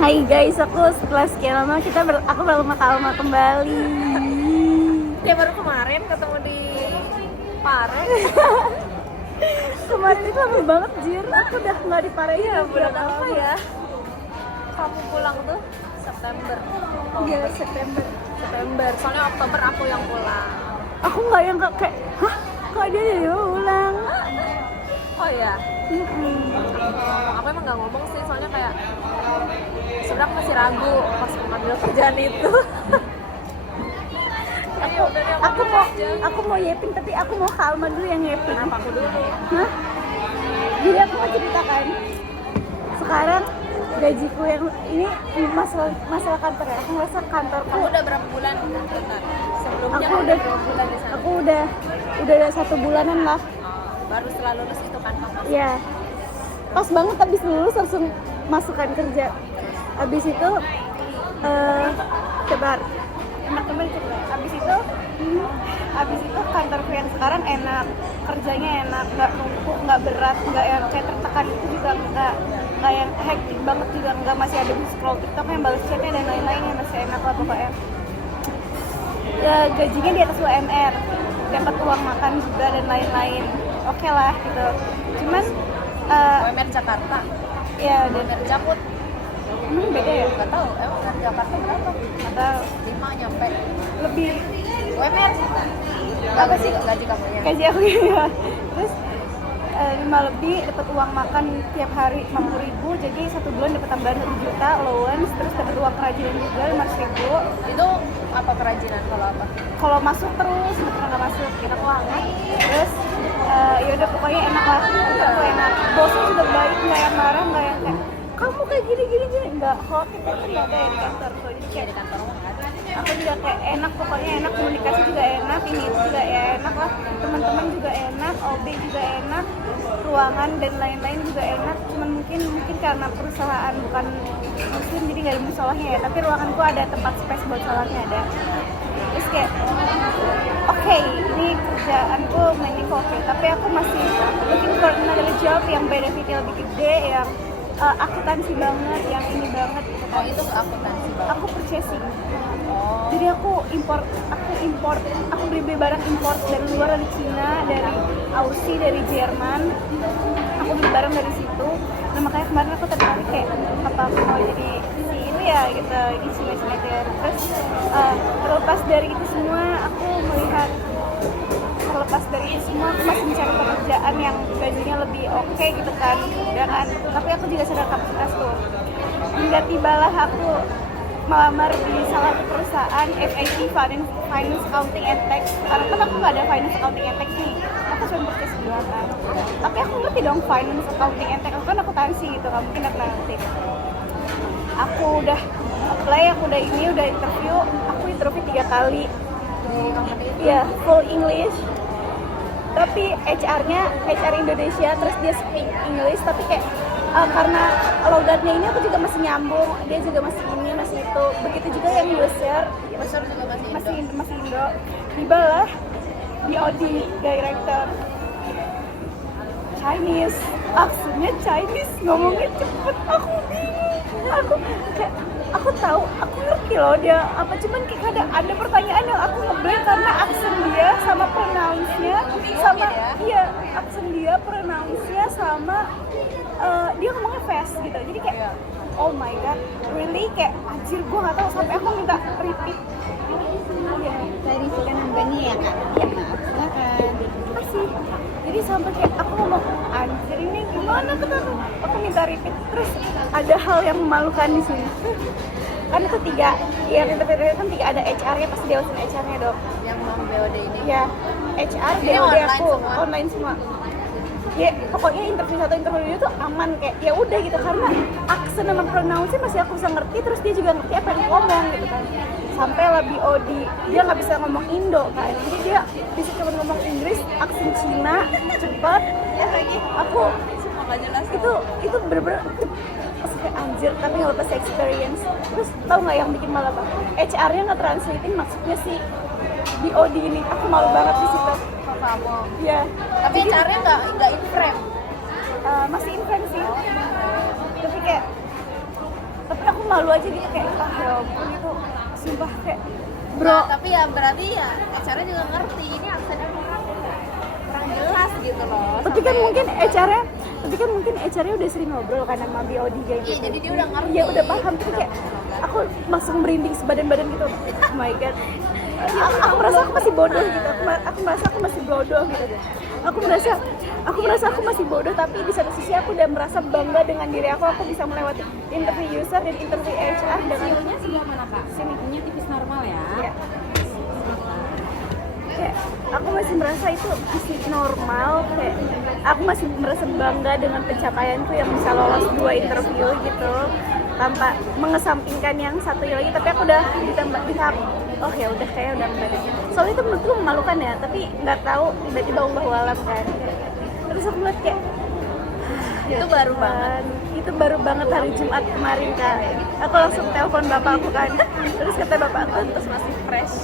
Hai guys, aku setelah sekian lama aku bersama Kalma kembali. Ya baru kemarin ketemu di Pare. Kemarin itu lama banget Jir, aku udah nggak di Pare. Iya, bulan apa ya? Kamu pulang tuh September. Iya, September. Soalnya Oktober aku yang pulang. Aku nggak yang kayak, hah? Kok dia jadi ulang? Oh ya. Aku emang nggak ngomong sih, soalnya kayak sebenarnya aku masih ragu pas mengambil kerjaan itu. Aku mau yepin, tapi aku mau Kalma dulu yang yepin. Kenapa aku dulu? Hah? Jadi aku mau ceritakan. Sekarang gajiku yang ini masalah kantor ya. Aku ngerasa kantorku. Kamu udah berapa bulan? Bentar. Sebelumnya Aku udah berapa bulan di sana? Aku udah 1 bulanan lah. Baru setelah lulus itu kan kamu. Iya. Pas banget abis lulus langsung masukkan kerja. Abis itu sebar. Teman-teman cerita. Abis itu kantorku yang sekarang enak, kerjanya enak, nggak numpuk, nggak berat, nggak yang kayak tertekan itu juga nggak yang hektik banget juga nggak, masih ada di scroll TikTok yang balas chatnya dan lain-lainnya, masih enak lah pokoknya. Ya, gajinya di atas UMR, dapat uang makan juga dan lain-lain. Oke lah gitu. Cuman UMR Jakarta. ya dan UMR Jakut. beda ya, Nggak tahu. UMR Jakarta berapa? atau 5 nyampe. lebih UMR apa sih gaji kamu ya? gaji aku ya. Terus 5 lebih, dapat uang makan tiap hari 50.000, jadi 1 bulan dapat tambahan 1 juta allowance, terus dapat uang kerajinan juga 500.000. Itu apa kerajinan kalau apa? Kalau masuk terus, kalau nggak masuk kita hangat. Terus ya udah pokoknya enak lah, aku enak. Bosnya juga baik, nggak yang marah, nggak yang kayak kamu kayak gini, nggak. Kalau kita kan nggak ada ya di kantor, so, jadi kayak Di kantor nggak ada. aku juga kayak enak, pokoknya enak, komunikasi juga enak, ini itu juga ya enak lah, teman-teman juga enak, OB juga enak, ruangan dan lain-lain juga enak. Cuman mungkin karena perusahaan bukan muslim jadi nggak ada musolahnya ya, tapi ruanganku ada tempat space buat sholatnya ada. Terus kayak oke, ini kerjaanku mainnya oke, tapi aku masih looking for another job yang benefitnya lebih gede, yang akuntansi banget, yang ini banget gitu Oh kan. itu akuntansi banget. Aku purchasing. Oh. Jadi aku beli barang import dari luar, dari Cina, dari Aussie, dari Jerman. Aku beli barang dari situ. Nah makanya kemarin aku tertarik kayak apa aku mau jadi si ini ya gitu, di Cina terus terlepas dari itu semua aku melihat aku masih mencari pekerjaan yang gajinya lebih oke gitu kan, dan tapi aku juga sadar kapasitas tuh. Hingga tibalah aku melamar di salah satu perusahaan FAT, Finance Accounting and Tax. Karena kan aku nggak ada Finance Accounting and Tax nih, aku cuma purchase doang kan. Tapi aku ngerti dong Finance Accounting and Tax, aku kan akuntansi gitu, nggak mungkin aku ngerti. Aku udah apply, aku udah interview, aku interview 3 kali. Ya, full English. Tapi HR Indonesia, terus dia speak English, tapi kayak karena logatnya ini aku juga masih nyambung, dia juga masih ini, masih itu. Begitu juga yang user juga masih Indo. Tibalah BOD director Chinese, aksennya Chinese, ngomongnya cepet, aku bingung. Aku tahu, aku ngerti loh dia apa, cuman kayak ada pertanyaan yang aku ngeblank karena aksen dia sama pronounce-nya sama aksen dia, pronounce-nya sama dia ngomongnya fast gitu. Jadi kayak oh my god, really, kayak anjir, gue nggak tahu, sampai aku minta repeat. Dari Silan Ambani ya kak? Ya, Silakan. masih. Jadi sampai kayak aku ngomong anjir ini gimana tuh, aku minta repeat. Terus ada hal yang memalukan di sini. Kan itu 3, yang interview kan 3, ada HR-nya, pasti dewasin HR-nya dong. yang mau BOD ini. Ya, HR, Ini BOD online aku, semua? online semua. Ya, pokoknya interview itu aman, kayak ya udah gitu, karena aksen sama pronounce masih aku bisa ngerti, terus dia juga ngerti apa yang dia ngomong gitu kan. Sampai lah BOD, dia nggak bisa ngomong Indo kan, jadi dia bisa cuma ngomong Inggris, aksen Cina, cepet. Ya lagi, aku Nggak jelas. itu bener-bener terus kayak anjir, tapi nggak lepas experience. Terus tau nggak yang bikin malu apa? HR-nya nggak translatein maksudnya si BOD ini, aku malu banget di situ. Kamu. Ya, Tapi caranya nggak in frame. masih in frame sih, tapi kayak tapi aku malu aja gitu kayak ya ampun itu sumpah kayak Nah, tapi ya berarti ya HR juga ngerti ini aksennya kurang jelas gitu loh. tapi kan mungkin HR-nya udah sering ngobrol kan sama BOD kayak Iya, gitu. jadi dia udah ngerti. Iya udah paham, tapi kayak aku langsung merinding sebadan-badan gitu. Oh my god. Aku merasa aku masih bodoh gitu. Aku merasa aku masih bodoh gitu. Aku merasa aku masih bodoh, tapi di satu sisi aku udah merasa bangga dengan diri aku. Aku bisa melewati interview user dan interview HR dengan View-nya sebelah mana kak? sini. Punya tipis normal ya? Ya. Kayak aku masih merasa itu masih normal, kayak aku masih merasa bangga dengan pencapaianku yang bisa lolos 2 interview gitu tanpa mengesampingkan yang satu lagi, tapi aku udah ditambah di tahap oh ya udah kayak udah enggak deh. Soalnya itu menurutku memalukan ya, tapi nggak tahu tiba-tiba Allahu alam kan. Terus aku ngeliat kayak Itu baru banget. Itu baru banget hari Jumat kemarin kak. Aku langsung telepon bapak aku kan. Terus kata bapak aku Terus masih fresh.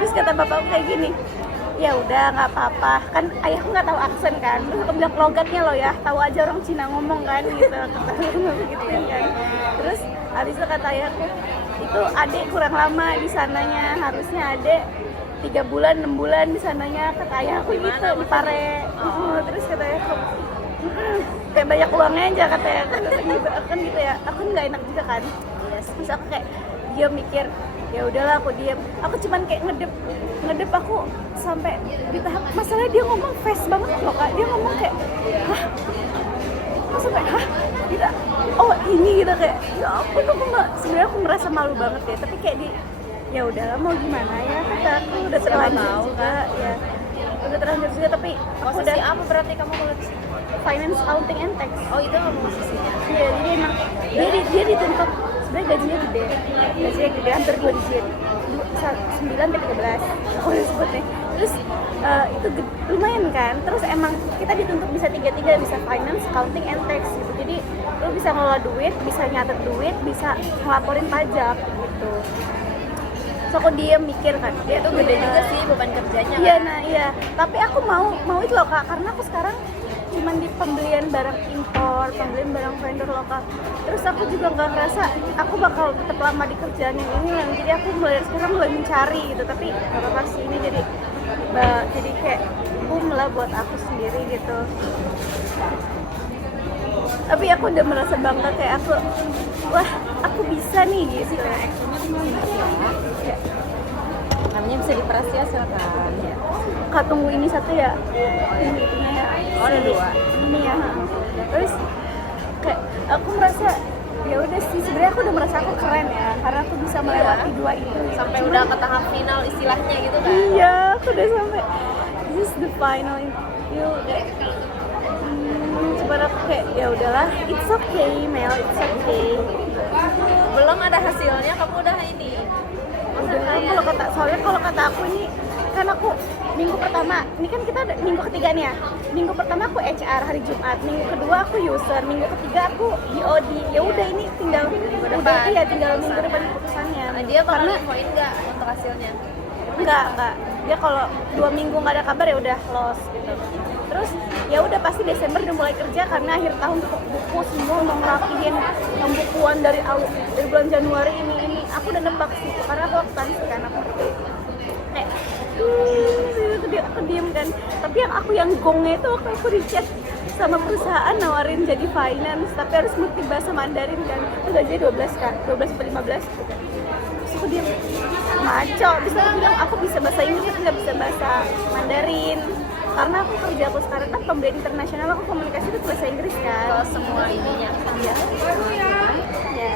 terus kata bapak aku kayak gini, ya udah nggak apa-apa kan, ayahku nggak tahu aksen kan. Terus aku bilang logatnya lo ya, tahu aja orang Cina ngomong kan gitu, kata gitu kan. Terus habis itu kata ayahku, itu adek kurang lama di sananya, harusnya adek 3 bulan 6 bulan di sananya, kata ayahku gitu di Pare. Terus kata ayahku, kayak banyak uangnya aja katanya gitu. Aku kan gitu ya, aku nggak enak juga kan. Terus aku kayak dia mikir ya udahlah aku diam. Aku cuman kayak ngedep aku sampai di tahap masalah dia ngomong fast banget loh kak. Dia ngomong kayak hah, aku sampai hah gitu. Oh ini gitu kayak ya ampun, aku sebenarnya aku merasa malu banget ya, tapi kayak di ya udahlah mau gimana ya, kata aku udah terlanjur juga ya, udah terlanjur juga. Tapi aku udah Posisi apa berarti kamu kalau di sini? finance, accounting, and tax. Oh itu emang posisinya. Iya, jadi emang dia dituntut sebenarnya gajinya gede, hampir 2 digit, 9 sampai 13 aku udah sebut nih. Terus itu lumayan kan, terus emang kita dituntut bisa 3-3, bisa finance, accounting, and tax gitu. Jadi lu bisa ngelola duit, bisa nyatet duit, bisa ngelaporin pajak gitu. So aku diam mikir kan, dia Itu gede juga sih beban kerjanya. Iya, Kan? nah iya. Tapi aku mau itu loh kak, karena aku sekarang cuman di pembelian barang impor, pembelian barang vendor lokal. Terus aku juga nggak ngerasa aku bakal tetap lama di kerjaan yang ini lah. Jadi aku mulai sekarang mulai mencari gitu. Tapi nggak apa-apa sih, ini jadi kayak boom lah buat aku sendiri gitu. Tapi aku udah merasa bangga, kayak aku wah aku bisa nih gitu. Ya. Namanya bisa diperas ya silakan. Ya. Kak tunggu ini satu ya, ini ya. Oh ada 2. Ini ya. Terus kayak aku merasa ya udah sih, sebenarnya aku udah merasa aku keren ya, karena aku bisa melewati 2 itu Sampai Cuman- udah ke tahap final istilahnya gitu kan. iya, aku udah sampai this is the final interview kayak cuman aku kayak ya udahlah, it's okay Mel, it's okay. Belum ada hasilnya kamu udah ini. Udah, kalau kata aku ini kan aku minggu pertama, ini kan kita ada minggu ketiga nih ya. Minggu pertama aku HR hari Jumat, minggu kedua aku user, minggu ketiga aku BOD. Ya udah ini tinggal minggu depan keputusannya. Nah, dia bakal karena infoin nggak untuk hasilnya? enggak. Dia kalau 2 minggu nggak ada kabar ya udah lost gitu. Terus ya udah pasti Desember udah mulai kerja, karena akhir tahun tutup buku semua, mau ngerapihin pembukuan dari bulan Januari ini. Aku udah nebak sih, karena aku akuntansi kan, aku kayak aku diem kan. Tapi yang gongnya itu waktu aku di chat sama perusahaan nawarin jadi finance, tapi harus ngerti bahasa Mandarin kan. Itu gajinya 12 kan, 12 atau 15 gitu kan. Terus aku diem, maco. Bisa aku bilang aku bisa bahasa Inggris tapi nggak bisa bahasa Mandarin, karena aku kerja aku sekarang kan pembelian internasional, aku komunikasi itu bahasa Inggris kan. Ke semua ininya. Iya. Ya.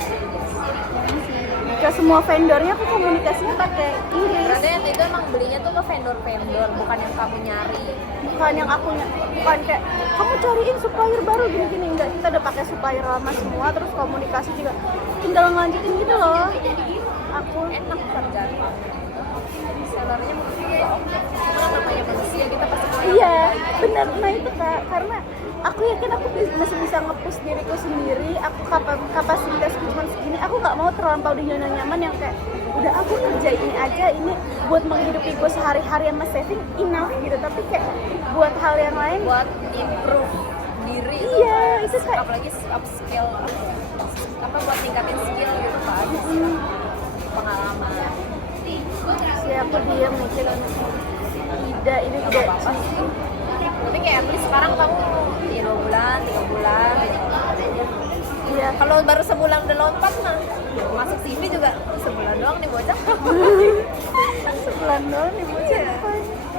Ke semua vendornya aku komunikasinya pakai Inggris. Berarti itu emang belinya tuh ke vendor-vendor, bukan yang kamu nyari. Bukan yang aku bukan kayak kamu cariin supplier baru gini-gini, enggak, kita udah pakai supplier lama semua, terus komunikasi juga tinggal ngelanjutin gitu loh. Aku Enak kerjaan kamu. Sellernya menurut gue oke. Karena namanya manusia kita pasti punya. iya benar, nah itu kak, karena aku yakin aku masih bisa nge-push diriku sendiri. Aku kapasitasku cuma segini, aku nggak mau terlampau di zona nyaman yang kayak udah aku kerja ini aja, ini buat menghidupi gue sehari-hari sama saving enough gitu. Tapi kayak buat hal yang lain, Buat improve diri. iya itu kayak Apalagi upskill apa buat ningkatin skill gitu. pengalaman. Ya aku diam mikir tidak, ini tidak Apa sih? Tapi kayak at least sekarang kamu ya 2 bulan, 3 bulan. iya. Kalau baru sebulan udah lompat mah masuk CV juga sebulan doang nih bocah. Sebulan doang nih bocah. Iya.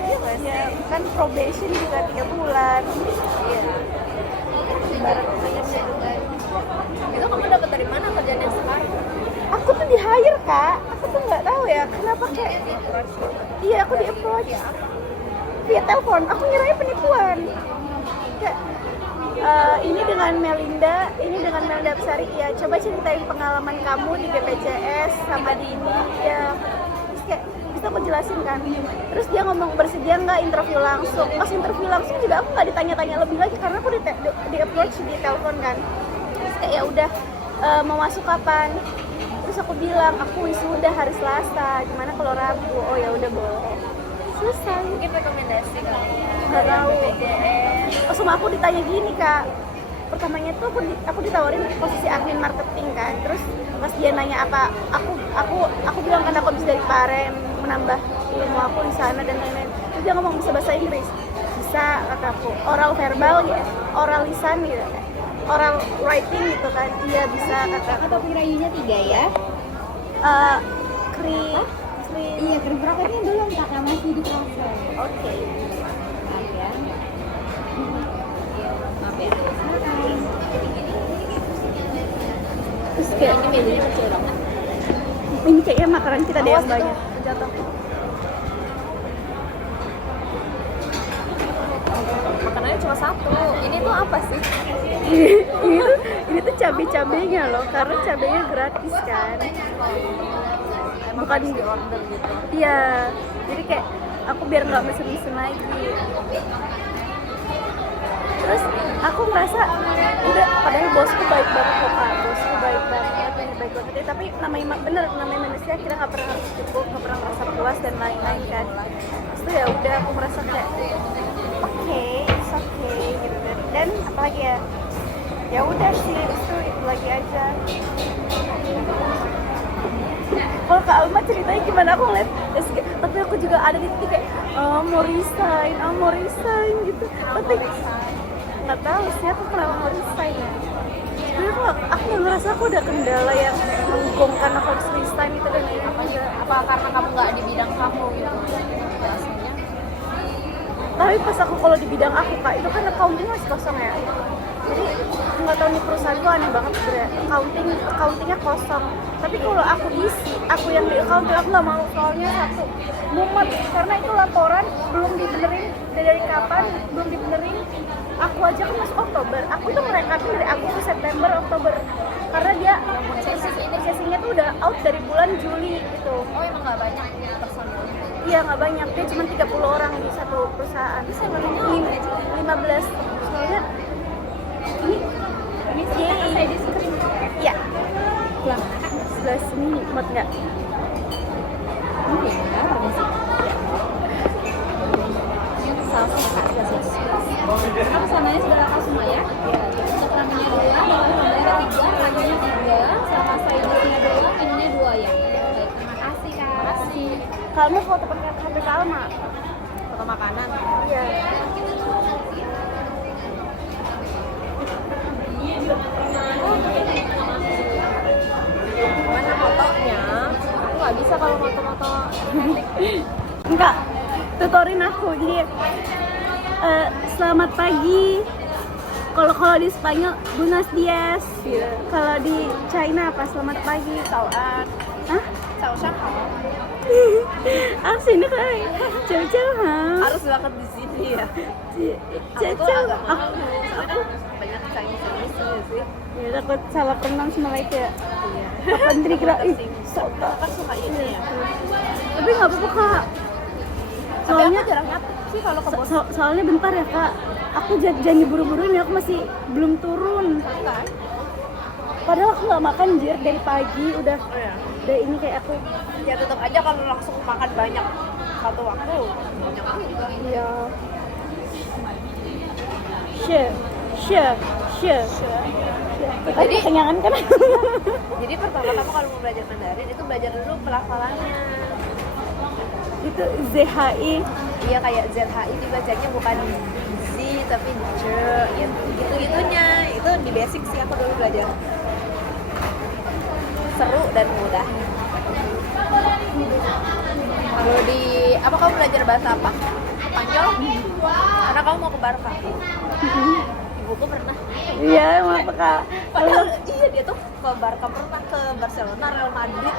Iya nggak sih? Ya kan probation juga 3 bulan. Iya. Ibarat kerjanya juga. Itu kamu dapat dari mana kerjaan yang sekarang? Aku tuh di hire kak, aku tuh nggak tahu ya kenapa kayak iya aku di approach via telepon, aku ngiranya penipuan kayak ini dengan Melinda Besari, ya coba ceritain pengalaman kamu di BPJS sama di ini ya, terus kayak bisa aku jelasin kan, terus dia ngomong bersedia nggak interview langsung, pas interview langsung juga aku nggak ditanya-tanya lebih lagi karena aku di approach di telepon kan, terus kayak ya udah mau masuk kapan. Terus aku bilang, aku wisuda hari Selasa, gimana kalau Rabu? Oh ya udah boleh. Selesai. Mungkin rekomendasi kali ya. Nggak tahu. BPJS. Oh sama aku ditanya gini kak. Pertamanya tuh aku ditawarin posisi admin marketing kan. Terus pas dia nanya apa, aku bilang kan aku habis dari Paren menambah ilmu aku di sana dan lain-lain. Terus dia ngomong bisa bahasa Inggris. Bisa kata aku. Oral verbal ya, oral lisan gitu. Oral writing gitu kan, iya bisa kata Atau kirayunya 3 ya? Iya, krim proketnya belum kakak, masih di proses. Oke. Maaf ya. Maaf ya. Terus kayak Ini menunya kecil banget. ini kayaknya makanan kita deh yang Awas banyak. itu, jatuh. Makanannya cuma 1. Ini tuh apa sih? ini tuh cabai-cabainya loh, karena cabainya gratis kan. Emang Bukan harus di order gitu. Iya, jadi kayak aku biar nggak mesen-mesen lagi. Terus aku ngerasa udah, padahal bosku baik banget kok kak, bosku baik banget ya, tapi namanya manusia kita nggak pernah harus cukup, nggak pernah merasa puas dan lain-lain kan. Terus tuh ya udah aku merasa kayak oke, it's okay gitu kan. Dan apalagi ya udah sih, itu lagi aja. Kalau Kak Alma ceritanya gimana, aku ngeliat tapi aku juga ada di titik kayak mau resign gitu, tapi nggak tahu sih aku kenapa mau resign ya. Sebenarnya aku nggak ngerasa aku ada kendala yang menggongkan aku harus resign itu dan ini Apa karena kamu nggak di bidang kamu gitu? Biasanya. tapi pas aku kalau di bidang aku kak, itu kan accounting masih kosong ya, jadi nggak tahu nih perusahaanku aneh banget sebenarnya, accountingnya kosong. Tapi kalau aku isi, aku yang di accounting aku nggak mau, soalnya satu mumet karena itu laporan belum dibenerin dari kapan, belum dibenerin. Aku aja kan masuk Oktober, aku tuh merekapin dari Agustus, September, Oktober, karena dia sesinya tuh udah out dari bulan Juli gitu. Oh emang nggak banyak personil? Iya nggak banyak, dia cuma 30 orang di satu perusahaan. Bisa 15. Soalnya ini saya di screen. Iya. Pulang. Sebelah sini muat nggak? Ini ya, permisi. Saus kakak, kamu sananya seberapa semua ya? Untuk namanya 2, namanya 3, namanya 3, sama sidesnya 2, menunya 2 ya? Baik, terima kasih kak. Terima kasih. Kalma foto pakai HP Kalma. Foto makanan. Iya. Gimana fotonya? Aku nggak bisa kalau foto-foto. Enggak, tutorin aku. Jadi selamat pagi. Kalau di Spanyol buenos dias. Gitu. Kalau di China apa? Selamat pagi. Sauan. Hah? Sini kan. Ciao Harus banget di sini ya. Aku tuh Ciao. agak mahal soalnya banyak Chinese sih. Ya takut salah pronounce Malaysia. Iya. Kapan dikira ih sok Kan suka ini ya. tapi nggak apa-apa kak, Tapi soalnya aku jarang nyatet sih kalau ke bos. soalnya bentar ya kak, aku janji buru-buru ini, aku masih belum turun, Kan? padahal aku nggak makan jir dari pagi, udah Oh ya. ini kayak aku Ya tetap aja kalau langsung makan banyak satu waktu. Banyak juga. ya she Tadi kekenyangan kan? Jadi pertama kamu kalau mau belajar Mandarin itu belajar dulu pelafalannya. Itu ZHI. Iya kayak ZHI dibacanya bukan Z tapi Z, ya gitu-gitunya. Itu di basic sih aku dulu belajar. Seru dan mudah. Kalau di apa kamu belajar bahasa apa? Spanyol? Karena kamu mau ke Barca. Ibuku pernah. Iya, emang Kak. Padahal iya dia tuh ke Barca pernah, ke Barcelona, Real Madrid.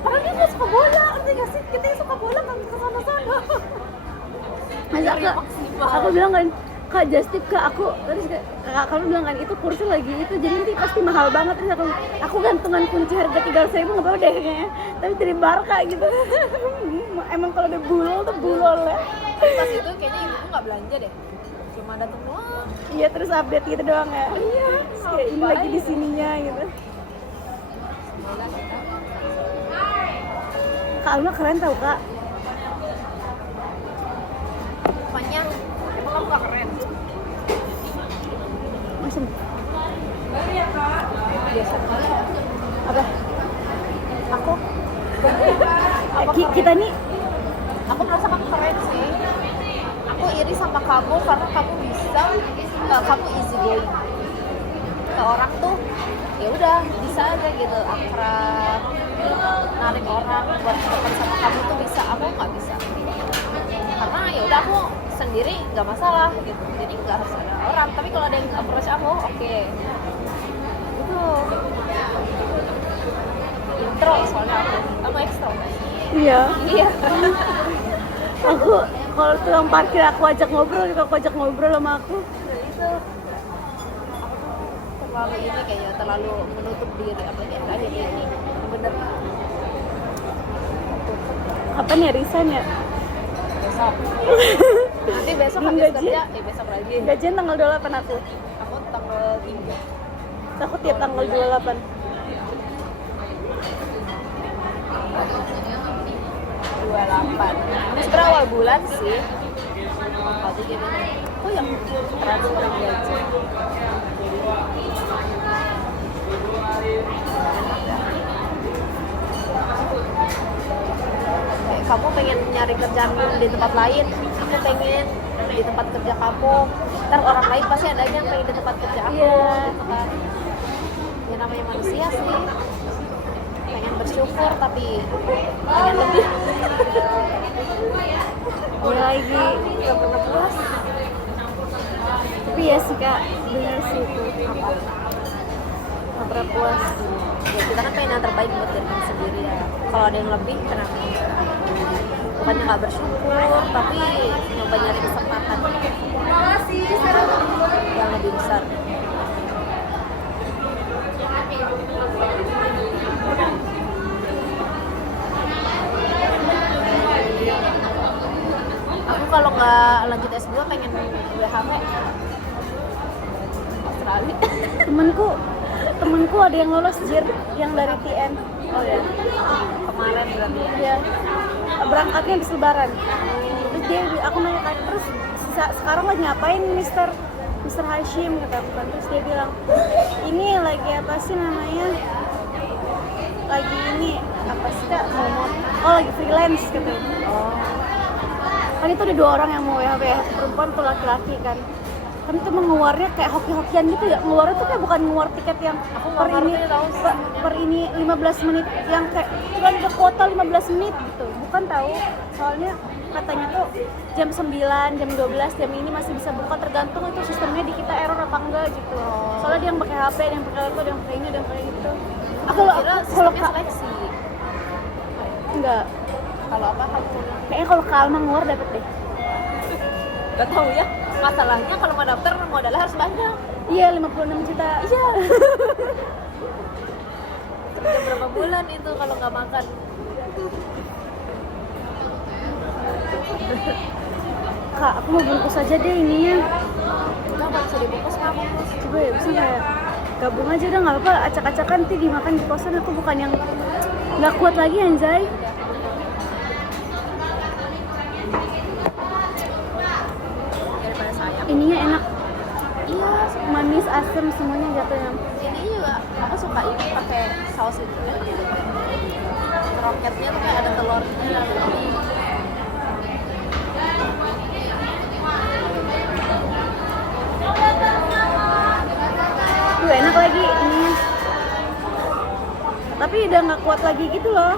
Padahal dia nggak suka bola, ngerti nggak sih? Kita yang suka bola kan ke sana-sana. Masa aku bilang kan, Kak just tip Kak, aku terus Kak kamu bilang kan itu kursi lagi itu jadi nanti pasti mahal banget, terus aku gantungan kunci harga 300.000 nggak apa-apa deh kayaknya, tapi dari Barca gitu. Emang kalau udah bulol tuh bulol ya. Pas itu kayaknya ibuku nggak belanja deh, cuma datang doang. Iya, terus update gitu doang ya. Iya, kayak ini lagi di sininya gitu. Kak Alma keren tau Kak. Apanya? Emang kamu nggak keren? Masih Biasa. apa? Aku Kita nih aku merasa kamu keren sih. Aku iri sama kamu karena kamu bisa, kamu easy going ke orang tuh, ya udah bisa aja gitu akrab, narik orang buat dekat sama kamu tuh bisa. Aku nggak bisa karena ya udah aku sendiri nggak masalah gitu, jadi nggak harus ada orang. Tapi kalau ada yang approach aku, oke. Itu intro soalnya aku ekstrovert. iya. Iya. Aku kalau tukang parkir aku ajak ngobrol gitu, aku ajak ngobrol sama aku. Nah, itu aku tuh terlalu ini kayaknya terlalu menutup diri, apalagi ada ini bener. Kapan ya resign ya? Besok nanti besok Belum habis gajian? kerja, besok lagi. Gajian tanggal 28 aku. Aku tanggal 3. Aku tiap tanggal 28. 28. Sebenarnya awal bulan sih. Pasti jadi oh yang transfer gaji. Kayak kamu pengen nyari kerjaan di tempat lain, aku pengen di tempat kerja kamu. Ntar orang lain pasti ada aja yang pengen di tempat kerja aku, gitu kan. Ya namanya manusia sih. Pengen bersyukur tapi pengen lebih. Iya lagi. Gak pernah puas. Tapi ya sih Kak, bener sih itu. Gak pernah puas. Ya kita kan pengen yang terbaik buat diri kita sendiri ya. Kalau ada yang lebih, kenapa enggak? Bukannya nggak bersyukur, tapi nyoba nyari kesempatan yang lebih besar. Aku kalau nggak lanjut S2 pengen WHP Australia. Temenku ada yang lolos JIR yang dari TN. Oh ya, kemarin berarti ya. Iya. Berangkatnya habis lebaran. Terus aku nanya kan, terus sekarang lagi ngapain Mister Hashim kata aku kan. Terus dia bilang, ini lagi apa sih namanya? Lagi ini apa sih Kak? Oh lagi freelance katanya. Oh, Kan itu ada 2 orang yang mau WHP, perempuan atau laki-laki kan. Kan itu mengeluarnya kayak hoki-hokian gitu ya. Ngeluarnya tuh kayak bukan ngeluar tiket yang nggak ngerti tahu per ini 15 menit yang kayak cuma ada kuota 15 menit gitu. Bukan tahu. Soalnya katanya tuh jam 9, jam 12, jam ini masih bisa buka tergantung itu sistemnya di kita error apa enggak gitu. Soalnya dia yang pakai HP, dia yang pakai laptop, dia yang pakai ini, dia yang pakai itu. kira Kalau sistemnya seleksi. enggak. Kalau apa kamu? Kayaknya kalau Kak Alma ngeluar dapet deh. Gak tahu ya. Masalahnya kalau mau daftar modalnya harus banyak. Iya, 56 juta. Iya. Kerja berapa bulan itu kalau nggak makan? Kak, aku mau bungkus aja deh ininya. Enggak bisa dibungkus mah bungkus. Coba ya, bisa kayak gabung aja udah nggak apa-apa. Acak-acakan nanti dimakan di kosan. Aku bukan yang nggak kuat lagi anjay. Daripada sayang. Ininya enak, Iya. manis, asam semuanya jatuhnya. Ini ini juga aku suka ini pakai saus itu. Roketnya tuh kayak ada telurnya. Tuh enak lagi ini. Tapi udah nggak kuat lagi gitu loh.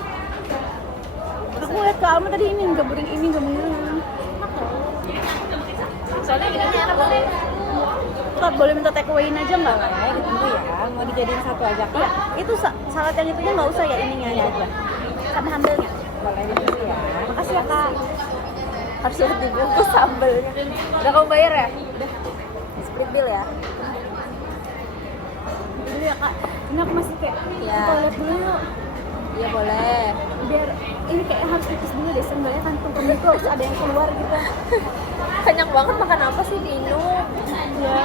Aku lihat ke Alma tadi ini gambarin ini. Soalnya ini enak banget. Kak, boleh minta take away-in aja nggak? Gitu ya, mau dijadiin satu aja Ya, kak? itu salad yang itunya nggak usah ya, ininya aja. Sama sambelnya. Boleh gitu ya. Makasih ya kak. Harus dibungkus sambelnya. Udah kamu bayar ya? Udah. Split bill ya? Dulu ya kak. Ini aku masih kayak Iya. toilet dulu yuk. Iya boleh. Biar ini kayak harus pipis dulu deh, seenggaknya kantong perut itu harus ada yang keluar gitu. Kenyang banget, makan apa sih minum? Ya.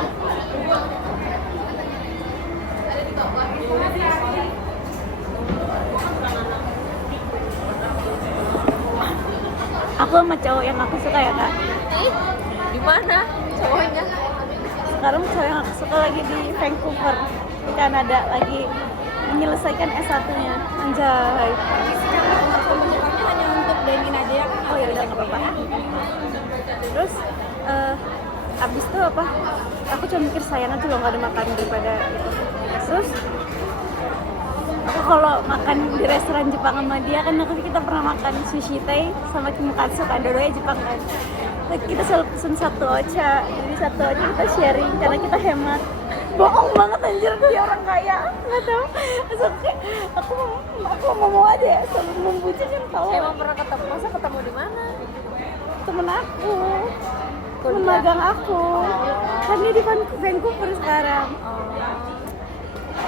Aku sama cowok yang aku suka ya kak. Ih, di mana cowoknya? Sekarang cowok yang aku suka lagi di Vancouver, di Kanada, lagi menyelesaikan S1-nya. Anjay. Pembentukannya hanya untuk dine-in aja ya kak? Oh ya udah nggak apa-apa. Terus abis itu apa? Aku cuma mikir sayang aja loh nggak ada makan daripada itu. Terus aku kalau makan di restoran Jepang sama dia kan kita pernah makan sushi tei sama kimukatsu kan, dua-duanya Jepang kan. Terus kita selalu pesen satu ocha, jadi satu ocha kita sharing karena kita hemat. Bohong banget anjir, dia orang kaya, nggak tahu. Terus aku mau aja ya, selalu membujuk kan tahu. Emang pernah ketemu? Masa ketemu di mana? Temen aku, temen Kuliah? magang aku, kan dia di Vancouver sekarang.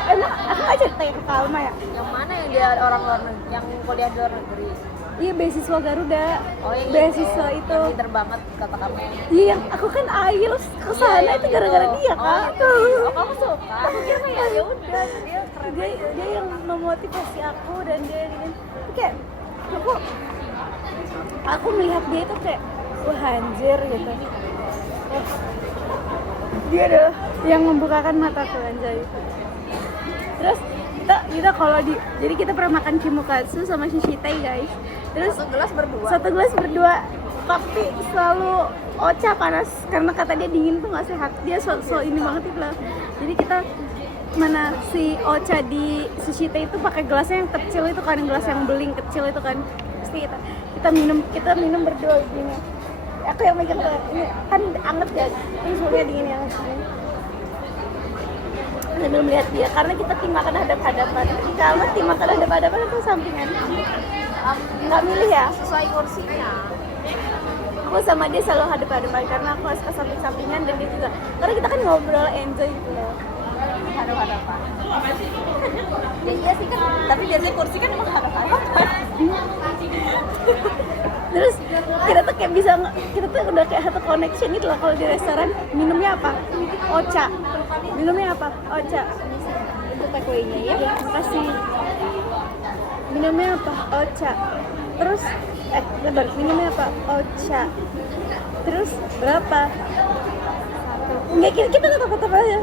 Emang aku nggak cerita ya ke Kalma ya? Yang mana yang dia orang luar negeri, yang kuliah di luar negeri? Iya beasiswa Garuda, Oh yang beasiswa itu, itu. yang pinter banget kata kamu. Iya yang aku kan IELTS ke sana itu gara-gara dia kan. Oh kamu suka? Aku kira kayak ya udah dia keren. Dia yang memotivasi aku dan dia gini. Kayak aku melihat dia itu kayak wah anjir gitu. Wah, dia adalah yang membukakan mataku anjay. Terus kita kalau jadi kita pernah makan kimukatsu sama sushi tei guys. Terus satu gelas berdua tapi selalu ocha panas karena kata dia dingin tuh nggak sehat. Dia so ini banget itu lah. Jadi kita mana si ocha di sushi tei itu pakai gelasnya yang kecil itu kan, gelas yang beling kecil itu kan. Pasti kita minum berdua gini. Aku yang megang ini kan anget ya, ini suhunya dingin ya. Sambil melihat dia karena kita tim makan hadap-hadapan. Kalau tim makan hadap-hadapan itu sampingan. Nggak milih ya. Sesuai kursinya. Aku sama dia selalu hadap-hadapan karena aku suka samping-sampingan dan dia juga. Karena kita kan ngobrol enjoy gitu loh. Hadap-hadapan. Ya iya sih kan, tapi biasanya kursi kan emang hadap-hadapan. Terus kita tuh kayak bisa, kita tuh udah kayak satu connection gitu loh. Kalau di restoran minumnya apa? Ocha. Minumnya apa? Ocha. Untuk takeaway-nya ya? Ya, makasih. Minumnya apa? Ocha. Terus lebar. Minumnya apa? Ocha. Terus berapa? Enggak, kita tetap aja.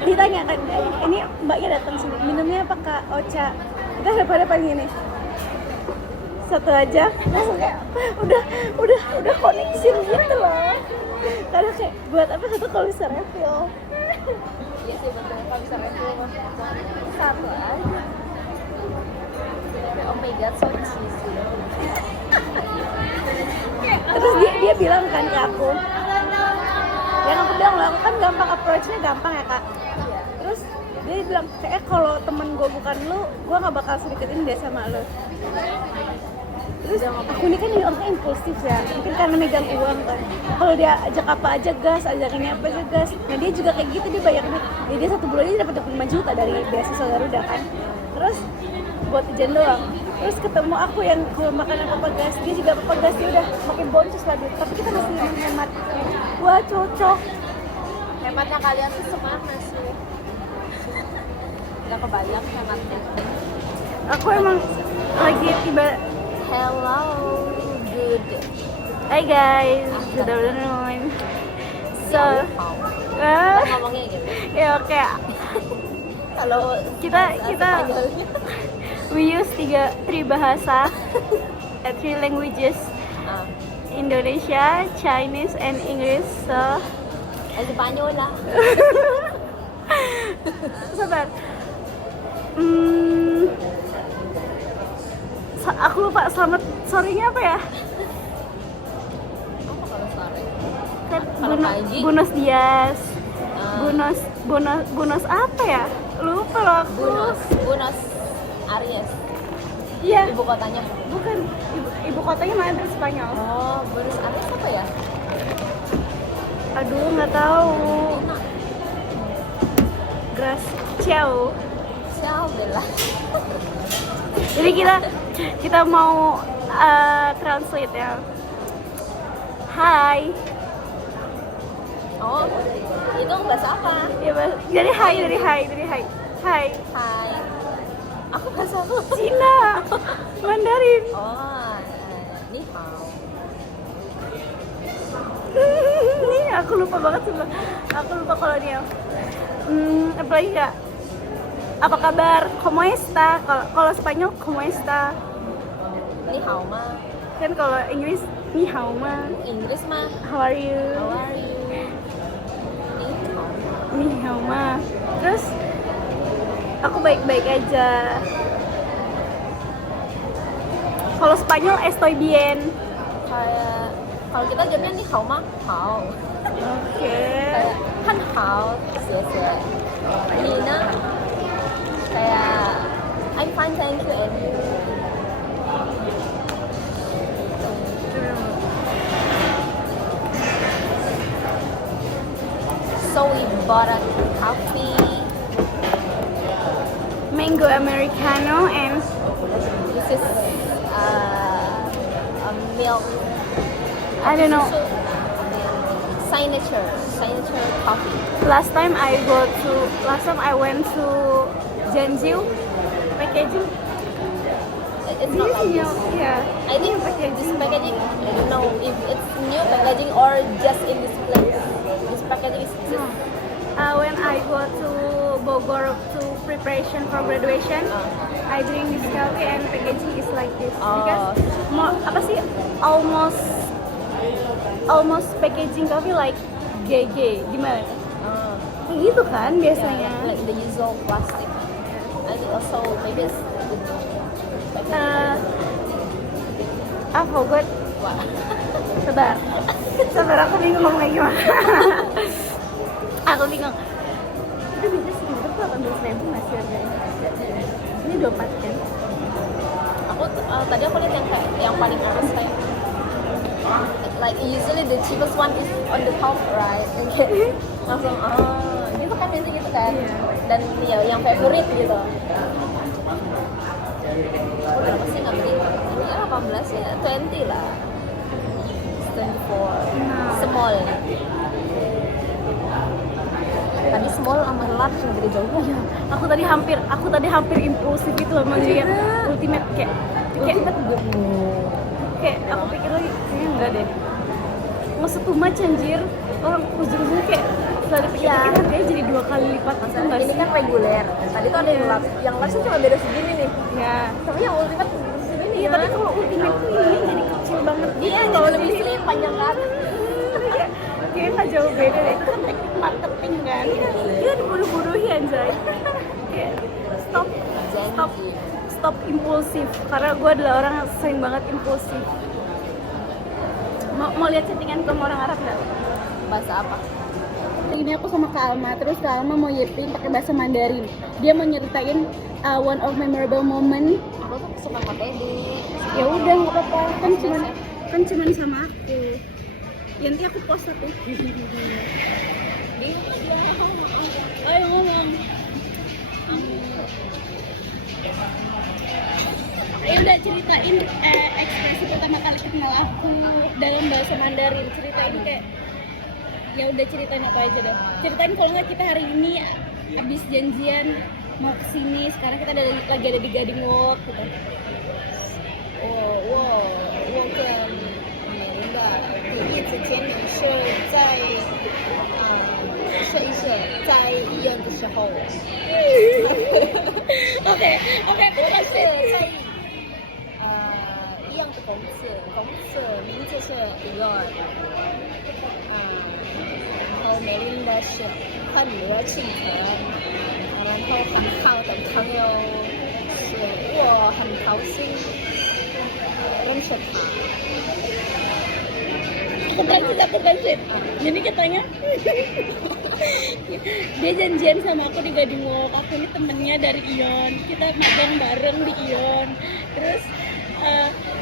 Ditanya kan, ini mbaknya datang sini. Minumnya apa kak? Ocha. Kita depan gini. Satu aja, langsung kayak udah connection gitu loh. Karena kayak buat apa satu kalau bisa refill. Iya sih betul, kalau bisa refill mah satu aja. Oh my god, so cheesy. Terus dia bilang kan ke aku, yang aku bilang lah, aku kan gampang approach-nya gampang ya kak. Iya. Terus dia bilang kayak kalau temen gue bukan lu, gue nggak bakal sedeketin dia sama lu. Terus aku ini kan orangnya impulsif ya, mungkin karena megang uang kan. Kalau dia ajak apa aja gas, ajak ini apa aja gas. Nah dia juga kayak gitu, dia banyak duit. Jadi dia 1 bulan aja dapat 25 juta dari beasiswa Garuda kan. Terus buat ijen doang. Terus ketemu aku yang kalau makan apa gas, dia juga apa gas, dia udah pakai boncos lah duit. Tapi kita masih menghemat. Wah cocok. Hematnya kalian tuh semana sih? Gak kebayang hematnya. Aku emang lagi tiba. Hello, good. Hai guys, good afternoon. So, Ngomongnya gitu. ya oke. Kalau kita Spanyolnya. we use three bahasa, three languages, Ah, Indonesia, Chinese, and English. So Spanyol lah. sabar. Aku lupa selamat sorenya apa ya? Apa kalau sore? Kan Kalau pagi? Buenos Dias. Ah, Buenos apa ya? Lupa loh aku. Buenos Aires. Iya, Ibu kotanya. bukan ibu kotanya Madrid, Spanyol. Oh, Buenos Aires apa ya? Aduh, nggak tahu. Enak. Ciao. Ciao Bella. Jadi kita mau translate ya. Hai. Oh, itu bahasa apa? Ya, jadi hai dari hai. Hai. Hai. Aku bahasa apa? Cina. Mandarin. Oh, ni hao. Nih, aku lupa banget sumpah. Aku lupa kolonial. Apa lagi nggak? Apa kabar? ¿Cómo está? Kalau Spanyol ¿cómo está? Ni hao mah. Kan kalau Inggris ni hao ma. Inggris mah. How are you? How are you? Ni hao. Ni hao ma. Terus aku baik-baik aja. Kalau Spanyol estoy bien. Kayak kalau kita jawabnya ni hao mah, hao. Oke. Kayak han hao, xie. Nina kayak I'm fine, thank you, and you. So we bought a coffee. Mango americano and This is a milk. I don't know. Signature coffee. Last time I went to Janjiu packaging. It's not like this. Yeah. I think this packaging, I don't know if it's new packaging or just in this place. This packaging is just When I go to Bogor to preparation for graduation, I drink this coffee and packaging is like this because apa sih almost packaging coffee like GG gimana? Kayak gitu kan biasanya. yeah, like the usual plastic. I think also maybe it's I forgot. what? Sabar aku bingung ngomongnya gimana. Aku bingung. Itu bisa segitu 18.000 masih harganya. Ini 24 kan? Aku tadi aku lihat yang paling atas kayak like usually the cheapest one is on the top, right? And kayak langsung gitu kan biasanya gitu kan. Iya. Dan ya yang favorite gitu. Berapa sih nggak beli? Ini 18 ya, 20 lah. 24 small. Tadi small sama large yang beda jauh ya. Aku tadi hampir impulsif gitu loh ngeliat ultimate kayak aku pikir lagi kayaknya enggak deh. Nggak too much anjir. Orang ujung-ujungnya kayak setelah dipikir-pikir harganya jadi 2 kali lipat. Masalah ini kan reguler. Tadi tuh ada yang large cuma beda segini nih. Ya. Tapi yang ultimate segini. Iya, tapi kalau ultimate tuh ini jadi kecil banget. Iya, kalau lebih slim panjang ke atas. Kayaknya nggak jauh beda deh. Itu kan teknik marketing kan. Kita dibodoh-bodohi anjay. Kayak stop impulsif. Karena gue adalah orang yang sering banget impulsif. Mau lihat settingan ke orang Arab nggak? Bahasa apa? Ini aku sama Kak Alma, terus Kak Alma mau yepin pakai bahasa Mandarin. Dia mau nyeritain one of memorable moment. Aku tuh suka KTD. Ya udah nggak apa-apa, kan cuman sama aku. Ya, nanti aku post satu. Ayo ngomong. Ayo udah ceritain ekspresi pertama kali kenal aku dalam bahasa Mandarin. Ceritain kayak ya udah ceritain apa aja deh. Ceritain kalau nggak kita hari ini habis janjian mau kesini, sekarang kita lagi ada di Gading Walk gitu.我跟美玲的第一次见面是在说一说在医院的时候， Oke, aku 是 kasih. 在医院的公厕名字是 Dior， 然后美丽的是很多青春，然后很好的朋友是我很高兴认识他。 Aku transit. Jadi katanya dia janjian sama aku di Gading Walk. Aku ini temennya dari Ion. Kita magang bareng di Ion. Terus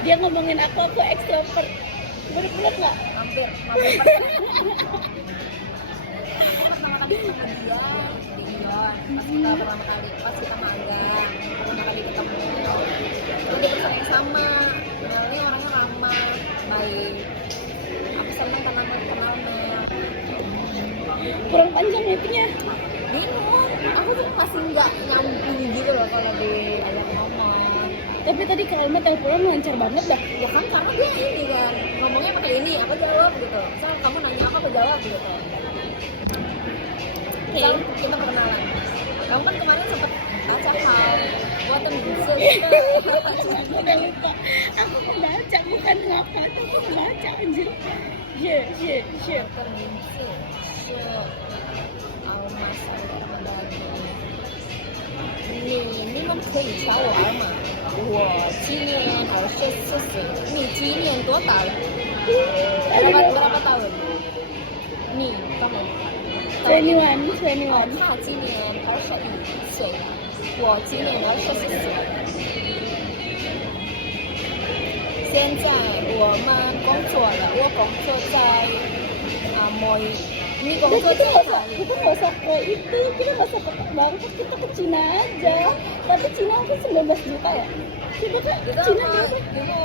dia ngomongin aku ekstrovert. Bener-bener nggak? Hampir pertama kali sama dia di Ion, pas kita magang, pertama kali ketemu, terus dia bertanya sama, ini orangnya ramah, baik, aku senang karena kenalnya. Kurang panjang itunya. Bingung, aku tuh masih nggak nyambung gitu loh kalau diajak ngomong. Tapi tadi kalau teleponan lancar banget dah. Ya kan karena dia ini kan ngomongnya pakai ini, aku jawab gitu. Misal kamu nanya apa, aku jawab gitu. Misal kita perkenalan. Kamu kan kemarin sempat baca hal buatan bisa gitu. Udah lupa. Aku membaca bukan ngapa. Aku membaca anjir. Share. buatan bisa是almas你们可以调我尔玛。我今年24岁，你今年多大了？berapa tahun？ 你kamu？ 21. 他今年21岁，我今年24岁。现在我们工作了，我工作在你工作在哪里？ Kita nggak usah ke itu, kita nggak usah ke Bangkok, kita ke Cina aja. Tapi Cina kan 19 juta ya. Kita ke Itu Cina apa? berapa?